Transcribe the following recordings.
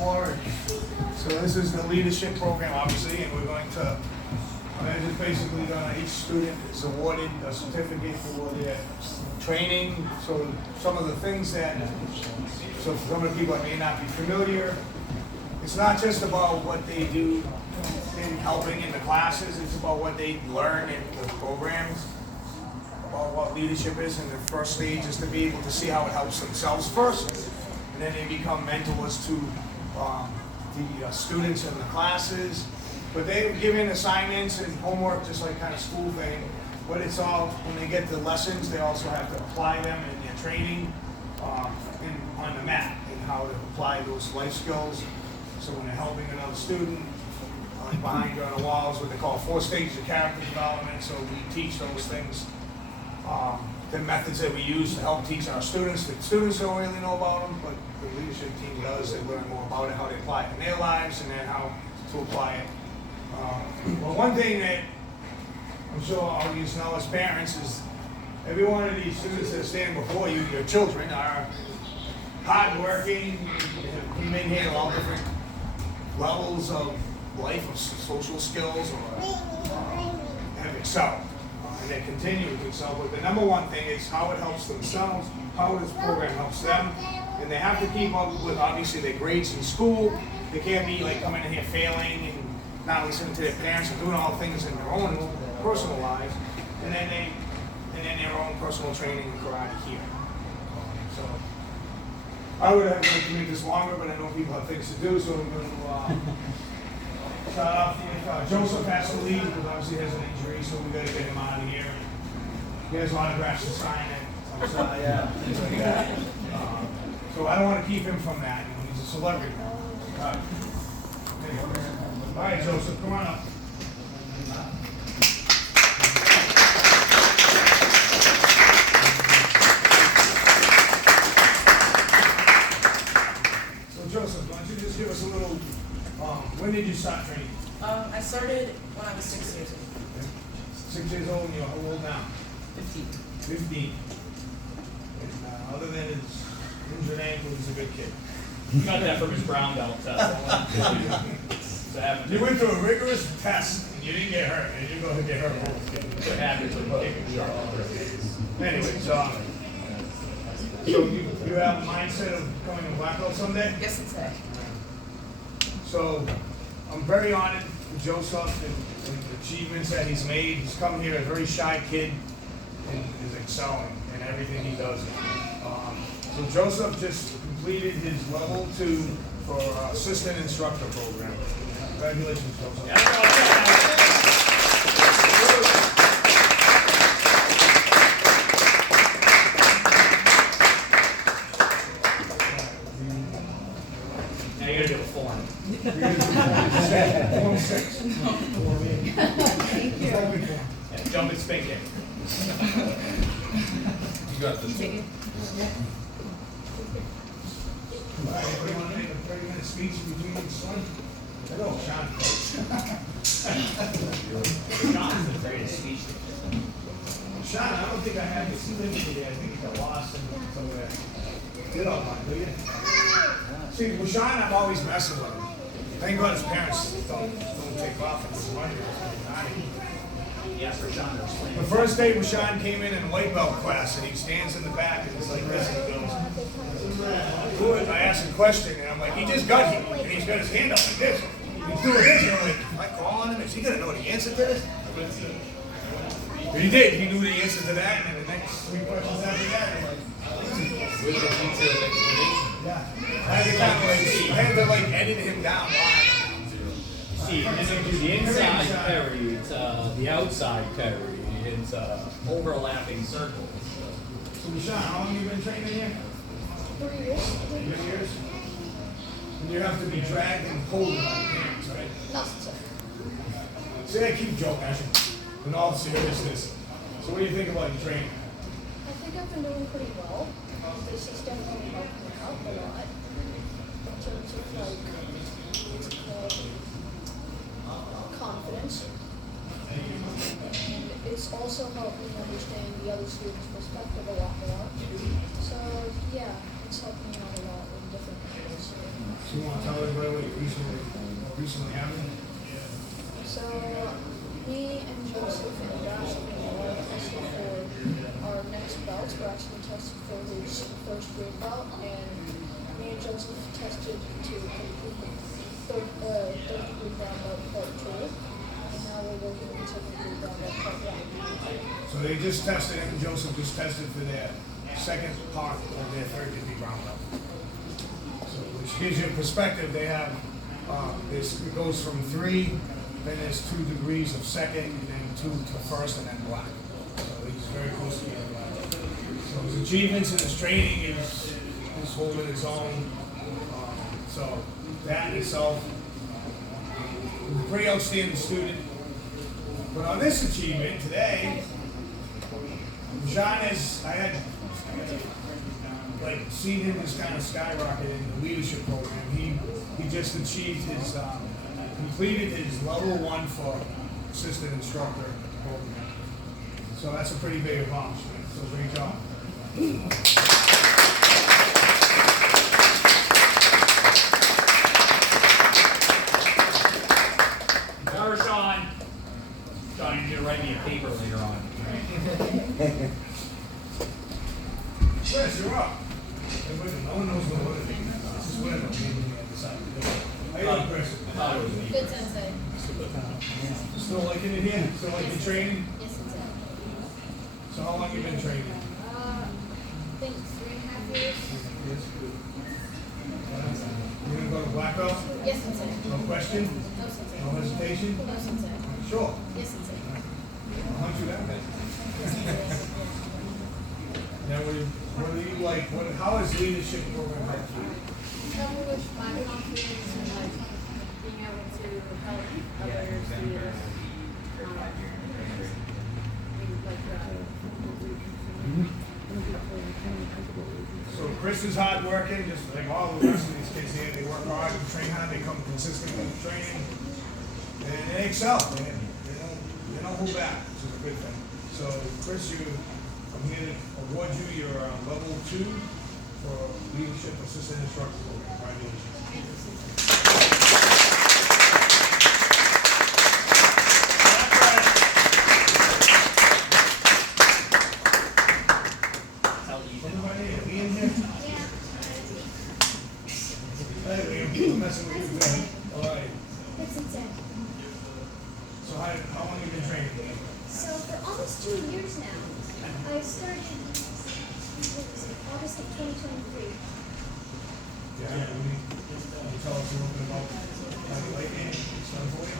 board. So this is the leadership program, obviously, and we're going to, just basically each student is awarded a certificate for their training. So some of the things that, so for some of the people that may not be familiar, it's not just about what they do in helping in the classes, it's about what they learn in the programs, about what leadership is. And the first stage is to be able to see how it helps themselves first, and then they become mentors to the students in the classes. But they give in assignments and homework, just like kind of school thing. But it's all, when they get the lessons, they also have to apply them in their training on the mat, and how to apply those life skills. So when they're helping another student, behind you on the walls, what they call 4 stages of character development. So we teach those things, the methods that we use to help teach our students. The students don't really know about them, but the leadership team does. They learn more about it, how they apply it in their lives, and then how to apply it. Well, one thing that I'm sure all of you know as parents is every one of these students that stand before you, your children, are hardworking. You may handle all different levels of life, of social skills, or have excelled. And they continue to excel. But the number one thing is how it helps themselves, how this program helps them. And they have to keep up with, obviously, their grades in school. They can't be like coming in here failing and not listening to their parents and doing all things in their own personal lives. And then their own personal training in karate here. So I would have liked to make this longer, but I know people have things to do, so I'm going to start off with Joseph has to leave because obviously he has an injury, so we got to get him out of here. He has autographs to sign it. Things like that. So I don't want to keep him from that. You know, he's a celebrity now. All right, Joseph, come on up. So Joseph, why don't you just give us a little, when did you start training? I started when I was 6 years old. 6 years old, and you're how old now? 15. 15. And other than his injured ankle, he's a good kid. He got that from his brown belt test. You went through a rigorous test, and you didn't get hurt, and you're going to get hurt. What happens when you take a shot? Anyway, so you have a mindset of becoming a black belt someday? Yes, it's that. So I'm very honored for Joseph and the achievements that he's made. He's come here a very shy kid and is excelling in everything he does. So Joseph just completed his level 2 for assistant instructor program. Congratulations, Joseph. Now you gotta do a form. Form 6. Thank you. Yeah, jump and spank it. You got this. All right, everybody want to make a 30-minute speech between each one? Hello, Sean. John's the greatest speech. Sean, I don't think I have this thing today. I think it got lost in somewhere. Get on mine, will you? See, with Sean, I'm always messing with him. Thank God his parents don't take off at this money. Yes, for Sean to explain. The first day Rashawn came in white belt class, and he stands in the back and he's like this, and he goes, "Good." I asked a question, and I'm like, he just got here, and he's got his hand up like this. He's doing this, and I'm like, am I calling him? Is he gonna know the answer to this? But he did. He knew the answer to that, and then the next 3 questions after that, I'm like, With the detailed explanation. yeah. I had to like edit him down live. See, the inside carry, it's the outside carry, it's overlapping circles. So Rashawn, how long have you been training here? 3 years. 3 years. And you have to be dragged and pulled by your parents, right? No, sir. See, I keep joking, actually, in all seriousness. So what do you think about your training? I think I've been doing pretty well. This has definitely helped me out a lot in terms of confidence. And it's also helped me understand the other students' perspective a lot more. So yeah, it's helped me out a lot in different ways. So you want to tell everybody what you recently happened? So, me and Joseph and Josh are tested for our next belts. We're actually tested for his first grade belt, and me and Joseph tested to complete third degree brown belt part 2. And now we're working on second degree brown belt part 1. So they just tested, and Joseph just tested for their second part of their third degree brown belt. So, which gives you a perspective. They have it goes from 3, then there's 2 degrees of second, and then 2 to first, and then black. So he's very close to being black. So his achievements in his training is holding his own. So that in itself, he's a pretty outstanding student. But on this achievement today, John is, I had seen him just kind of skyrocket in the leadership program. He just achieved his, completed his level 1 for assistant instructor program. So that's a pretty big accomplishment. So great job. Or Sean. Sean, you need to write me a paper later on. Chris, you're up. Everybody, no one knows what it is. This is what I'm decided to do. How you doing, Chris? Good sensei. Still liking it here? Still liking training? Yes, sensei. So how long you been training? I think 3.5 years. Yes. You gonna go to black belt? Yes, sensei. No question? No, sensei. No hesitation? No, sensei. Sure. Yes, sensei. I'll hunt you that way. Now, what do you like? How has leadership program helped you? Help me with my confidence and like being able to help other students. So Chris is hard working, just like all the rest of these kids here. They work hard, they train hard, they come consistent with the training, and they excel. They don't hold back, which is a good thing. So Chris, I'm here to award you your level 2 for leadership assistant instructor program. Congratulations. Everybody, Ian here? Hey, Liam, I'm messing with you, man. All right. Yes, sensei. So how long have you been training? So for almost 2 years now, I started, August of 2023. Yeah, can you tell us a little bit about how you like it? It's done for you?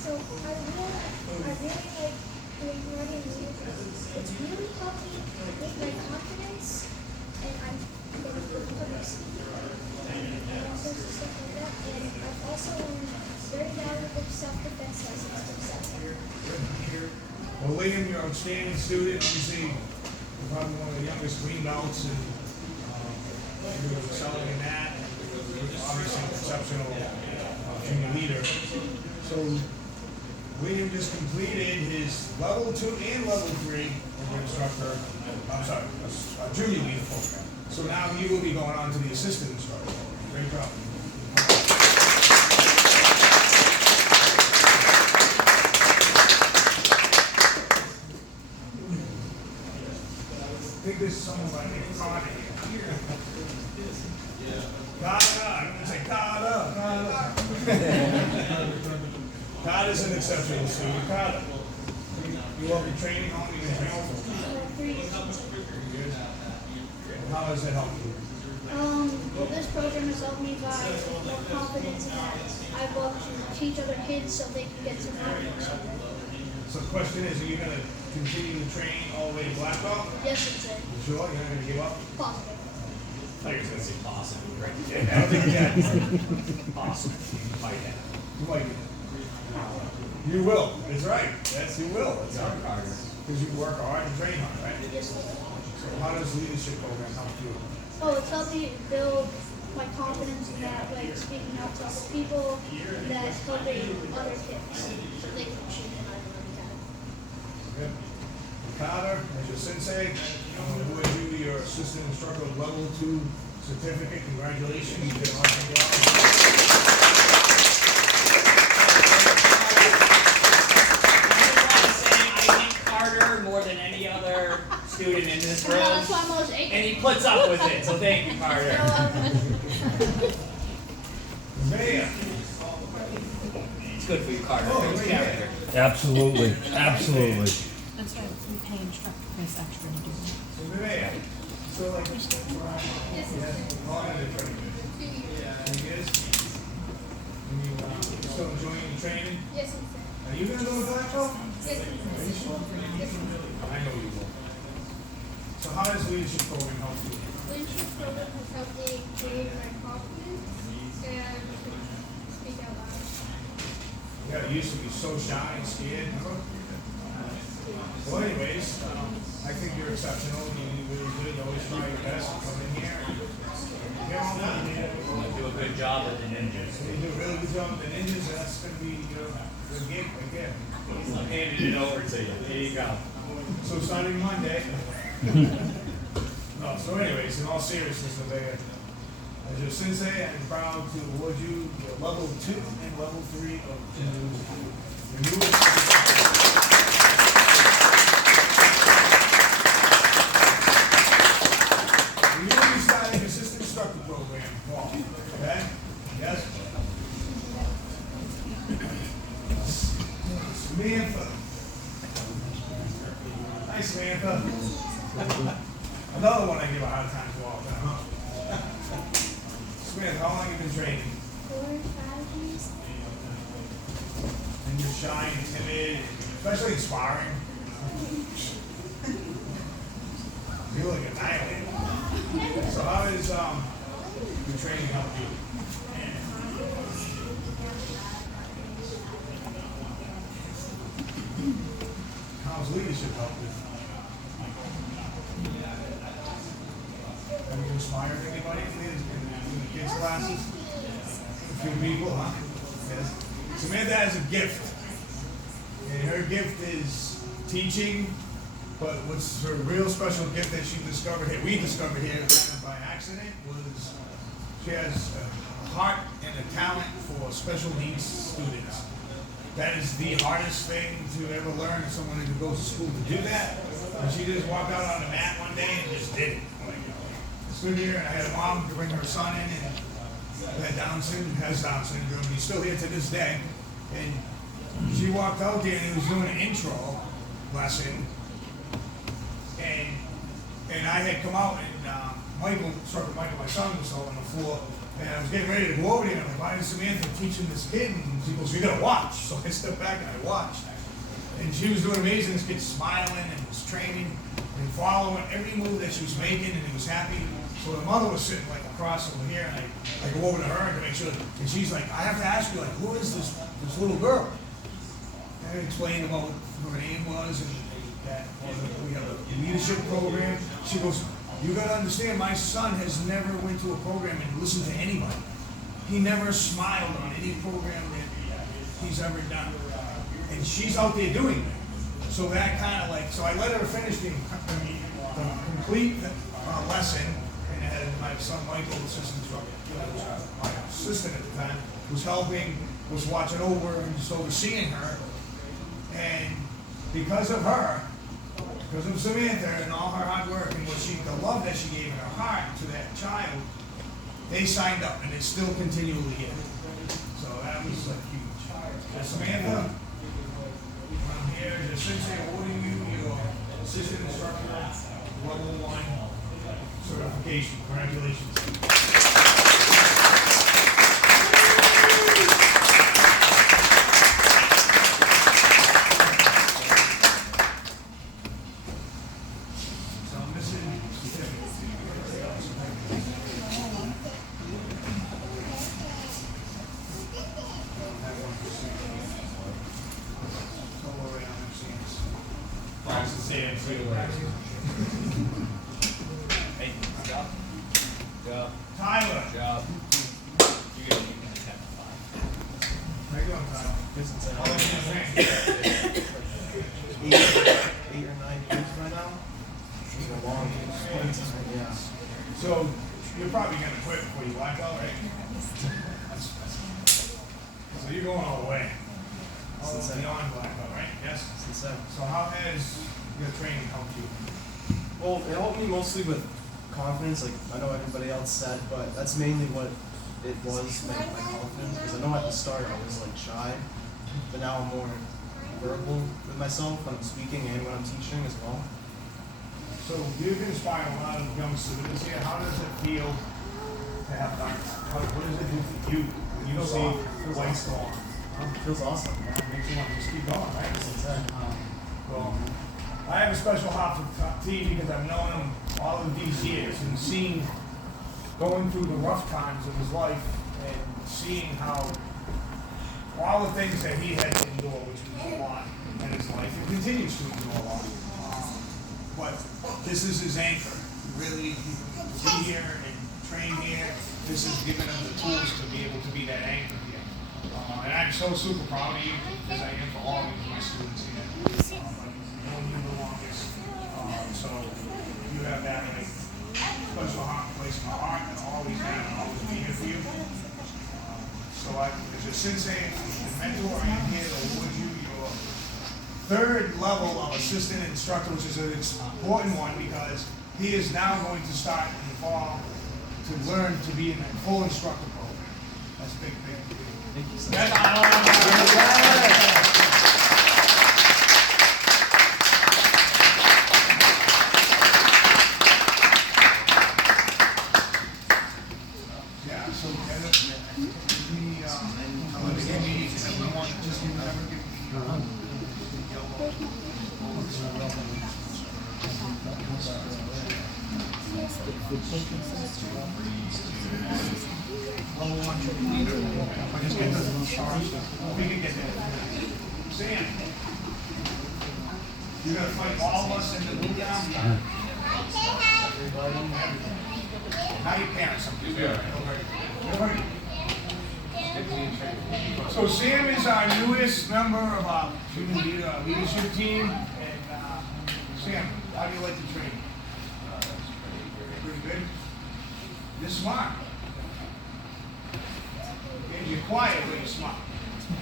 So I really like doing karate and music. It's really helped me with my confidence, and I'm going to public speaking and all sorts of stuff like that. And I've also learned very valuable self-defense lessons from Seth. Well, Liam, you're an outstanding student. Obviously, you're probably one of the youngest green belts, and you're excelling in that. Obviously, an exceptional junior leader. So, William just completed his level 2 and level 3 instructor. I'm sorry, junior leader program. So now he will be going on to the assistant instructor. Great job. I think this is someone by name Grad here. I'm going to say Grad. Grad is an exceptional student. Grad, you love your training. How long have you been training for? 3 years. Good. How has it helped you? This program has helped me by more confidence in that I love to teach other kids so they can get some confidence. So the question is, are you going to continue to train all the way to black belt? Yes, sensei. You sure? You're not going to give up? Positive. I thought you were going to say awesome, right? I don't think you can. Awesome. Might have. You might. You will. That's right. Yes, you will. That's Work right. harder. Because you work hard and train hard, right? Yes, sir. So how does leadership program help you? Oh, it's helped me build my confidence in that, like speaking out to other people, that's helping other kids so they can achieve what I already have. Good. Carter, as your sensei, I'm going to award you your assistant instructor level 2 certificate. Congratulations. You did an awesome job. Carter more than any other student in this room, That's why I'm almost 8. and he puts up with it, so thank you, Carter. Mayor. It's good for you, Carter. Good character. Absolutely, absolutely. That's why we pay instructors extra to do that. So Mayor. So like, Yes, it's how long have you been training? 2 years. 2 years? And you still enjoying the training? Yes, it's Are you gonna go to Black Belt? Yes, it's I know you will. So how does leadership program help you? Leadership program has helped me gain my confidence and speak out loud. Yeah, you used to be so shy and scared, remember? Well, anyways, I think you're exceptional. You really good. You always try your best to come in here. Get on that. You do a good job with the ninjas. You do a really good job with the ninjas, and that's going to be your gig again. I'm handing it over to you. There you go. So starting Monday. No, so anyways, in all seriousness, as your sensei, I'm proud to award you your level 2 and level 3 of your new You're going to be starting assistant instructor program, Paul. Okay? Yes? Samantha. Hi, Samantha. Another one I give a hard time to all the time, huh? Samantha, how long have you been training? 4 or 5 years. And you're shy and timid, especially in sparring. You look annihilated. So how does the training help you? How's leadership help you? Have you inspired anybody in the kids' classes? A few people, huh? Yes. Samantha has a gift. And her gift is teaching, but what's her real special gift that she discovered here, we discovered here kind of by accident, was she has a heart and a talent for special needs students. That is the hardest thing to ever learn if someone who goes to school to do that. And she just walked out on the mat one day and just did it. I stood here and I had a mom to bring her son in and had Down syndrome, has Down syndrome. He's still here to this day. And she walked out there and he was doing an intro lesson. And I had come out and Michael, my son was on the floor. And I was getting ready to go over there, and I'm like, why is Samantha teaching this kid? And she goes, you gotta watch. So I stepped back and I watched. And she was doing amazing. This kid smiling and was training and following every move that she was making, and he was happy. So the mother was sitting like across over here, and I go over to her to make sure, and she's like, I have to ask you, like, who is this little girl? And I explained about what her name was, and that we have a leadership program. She goes, you gotta understand, my son has never went to a program and listened to anybody. He never smiled on any program that he's ever done. And she's out there doing it. So that kind of like, so I let her finish the complete lesson, and had my son Michael, assistant instructor, my assistant at the time, was helping, was watching over and just overseeing her. And because of her, because of Samantha and all her hard work and the love that she gave in her heart to that child, they signed up, and it's still continually here. So that was like huge. So Samantha, I'm here as a sensei awarding you your assistant instructor level 1 certification. Congratulations. Hey, job. Job. Tyler. Job. You're gonna need a 10 to 5. How you doing, Tyler? How long have you been Eight or 9 years by now. It's a long time, yeah. So you're probably gonna way. So you're going all the way. All beyond black belt, right? Yes? So how has your training helped you? Well, it helped me mostly with confidence, like I know everybody else said, but that's mainly what it was, my confidence. Because I know at the start I was like shy, but now I'm more verbal with myself when I'm speaking and when I'm teaching as well. So you've inspired a lot of young students here. How does it feel to have done that? What does it do for you when you see the lights go on? It feels awesome. It makes you want to just keep going, right? Well, I have a special heart for T because I've known him all of these years and seen going through the rough times of his life and seeing how all the things that he had to endure, which was a lot in his life, and continues to endure a lot. But this is his anchor. Really, to be here and train here, this has given him the tools to be able to be that anchor here. And I'm so super proud of you, as I am for all of my students here. I've known you the longest, so you have that like special place in my heart, and always have, and always be here for you. So as your sensei, your mentor, I am here to award you your third level of assistant instructor, which is an important one because he is now going to start in the fall to learn to be in a full instructor program. That's big, big, big. Thank you so That's yeah, so everyone just we can get there. Sam, you're gonna fight all of us in the blue down. Now your parents. So Sam is our newest member of our leadership team. And Sam, how do you like the training? Pretty good. You're smart. And you're quiet, but you're smart.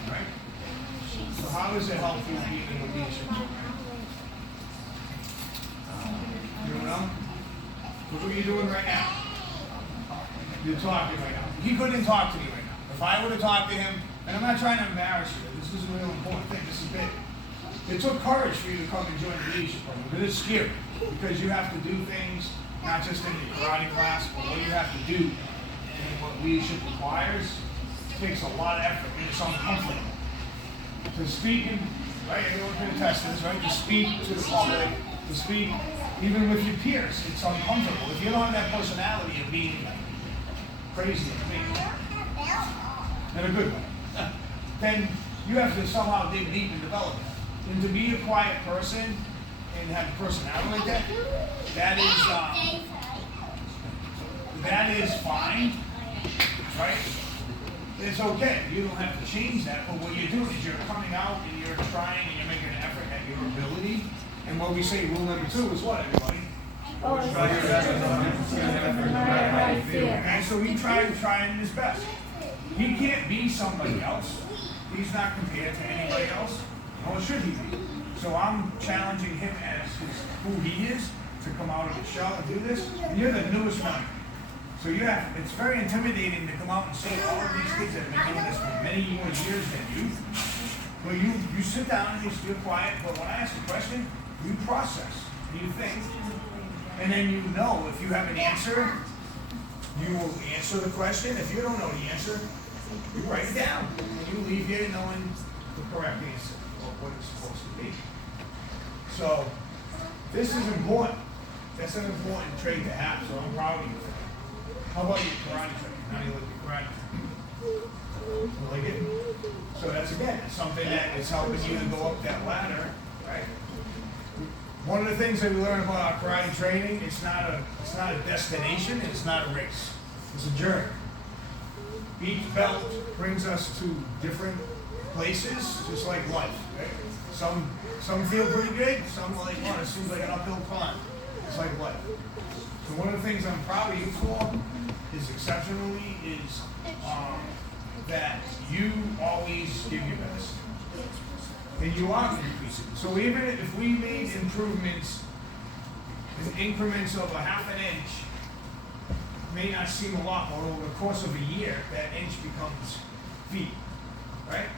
Right? So how does it help you being in the leadership program? You don't know? What are you doing right now? You're talking right now. He couldn't talk to me right now. If I would have talked to him, and I'm not trying to embarrass you, this is a real important thing, this is big. It took courage for you to come and join the leadership program, because it's scary, because you have to do things, not just in your karate class, but what you have to do and what leadership requires takes a lot of effort, and it's uncomfortable. To speak, right, everyone can attest to this, right, to speak to the public, to speak even with your peers, it's uncomfortable. If you don't have that personality of being crazy and me, in a good way, then you have to somehow dig deep and develop that. And to be a quiet person and have a personality like that, that is fine, right? It's okay. You don't have to change that. But what you're doing is you're coming out and you're trying and you're making an effort at your ability. And what we say, rule number 2 is what, everybody? Try your best. And so he tried his best. He can't be somebody else. He's not compared to anybody else. Nor should he be. So I'm challenging him as who he is to come out of his shell and do this. And you're the newest member. So it's very intimidating to come out and say all of these kids that have been doing this for many more years than you. But you sit down and you're quiet, but when I ask a question, you process, you think. And then you know if you have an answer, you will answer the question. If you don't know the answer, you write it down. And you leave here knowing the correct answer, or what it's supposed to be. So this is important. That's an important trait to have, so I'm proud of you. How about your karate training? How do you like your karate training? You like it? So that's something that is helping you to go up that ladder, right? One of the things that we learn about our karate training, it's not a destination, and it's not a race. It's a journey. Each belt brings us to different places, just like life, right? Some feel pretty good, some like, it seems like an uphill climb. It's like life. So one of the things I'm proud of you for is exceptionally is that you always give your best. And you are increasing. So even if we made improvements in increments of a half an inch, may not seem a lot, but over the course of a year, that inch becomes feet, right?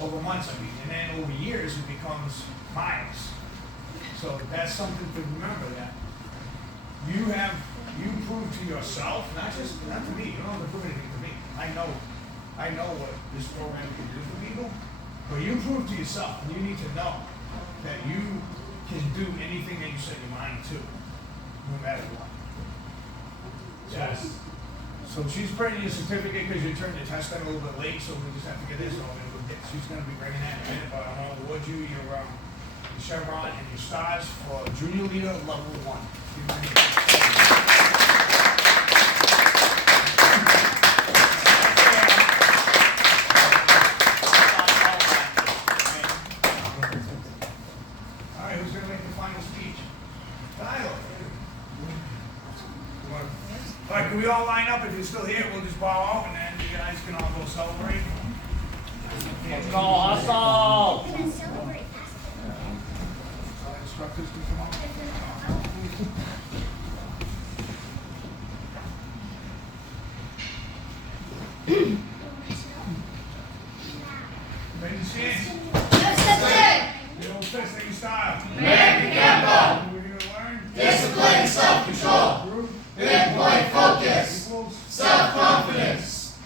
Over months, I mean, and then over years, it becomes miles. So that's something to remember, that you prove to yourself, not to me, you don't have to prove anything to me. I know what this program can do for people, but you prove to yourself, and you need to know that you can do anything that you set your mind to, no matter what. Yes. So she's printing your certificate because you turned the test in a little bit late, so we just have to get this over. She's going to be bringing that in a minute, but I want to award you your chevron and your stars for junior leader level 1. Alright, can we all line up? If you're still here, we'll just bow out and then you guys can all go celebrate. Let's go, hustle! Instructors can come up. Ready to stand? The old testing style. American Tempo. We're going to learn. Discipline, self-control. Group. Pinpoint focus. Equals. Self-confidence.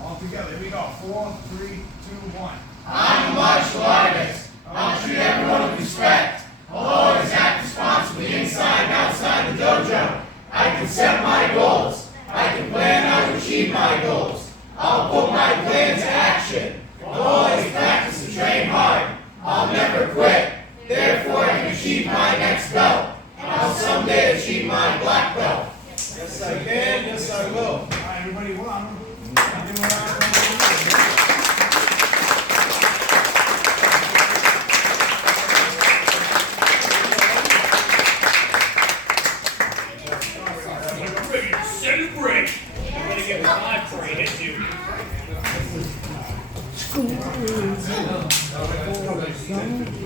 All together. Here we go. 4, 3, 2, 1. I'm a martial artist. I'll treat everyone with respect. I'll always act responsibly inside and outside the dojo. I can set my goals. I can plan how to achieve my goals. I'll put my plan to action. I'll always practice and train hard. I'll never quit. Therefore, I can achieve my next belt. And I'll someday achieve my black belt. Yes, I can. Yes, I will. All right, everybody, one. Celebrate! We're gonna give a 5 before he hits you. School is over.